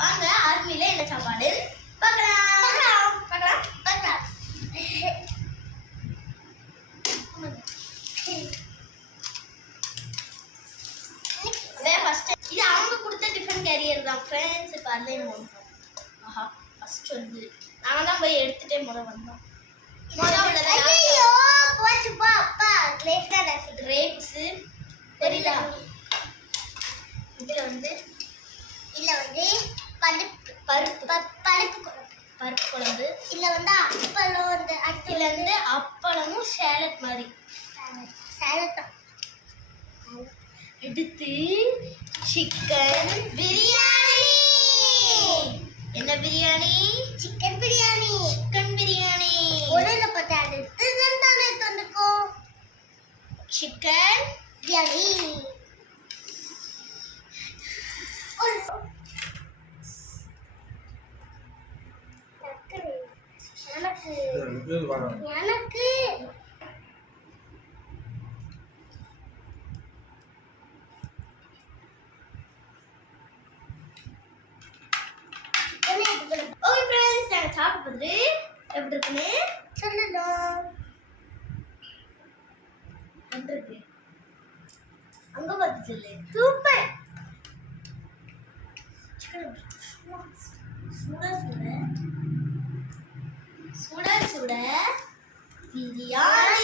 வாங்க ஆர்மில என்ன சாப்பாடு பார்க்கலாம். பார்க்கலாம். பார்க்கலாம். ஃபர்ஸ்ட் இது அவங்க கொடுத்த டிஃபன் கேரியர் தான் ஃப்ரெண்ட்ஸ். இப்போ அதுலேயே வந்தோம். ஆஹா ஃபர்ஸ்ட் வந்து நாங்கள் தான் போய் எடுத்துகிட்டே வந்தோம். கிரேப்ஸு தெரியுதா? இதில் வந்து பருப்பு குழம்பு. இதில் வந்து அப்பளமும் சேலட் மாதிரி எடுத்து சிக்கன் பிரியாணி. என்ன பிரியாணி? சிக்கன் பிரியாணி. சிக்கன் பிரியாணி ஒரேல பத்த எடுத்து நந்தானே தந்துக்கோ. சிக்கன் பிரியாணி எனக்கு ஓகே ஃப்ரெண்ட்ஸ், நாங்கள் சாப்பிட்டு எப்படி இருக்குன்னு சொல்லலாம். இருக்கு அங்க பார்த்து சொல்லு. சூப்பர். சுட சுட சுட சுட பிரியாணி.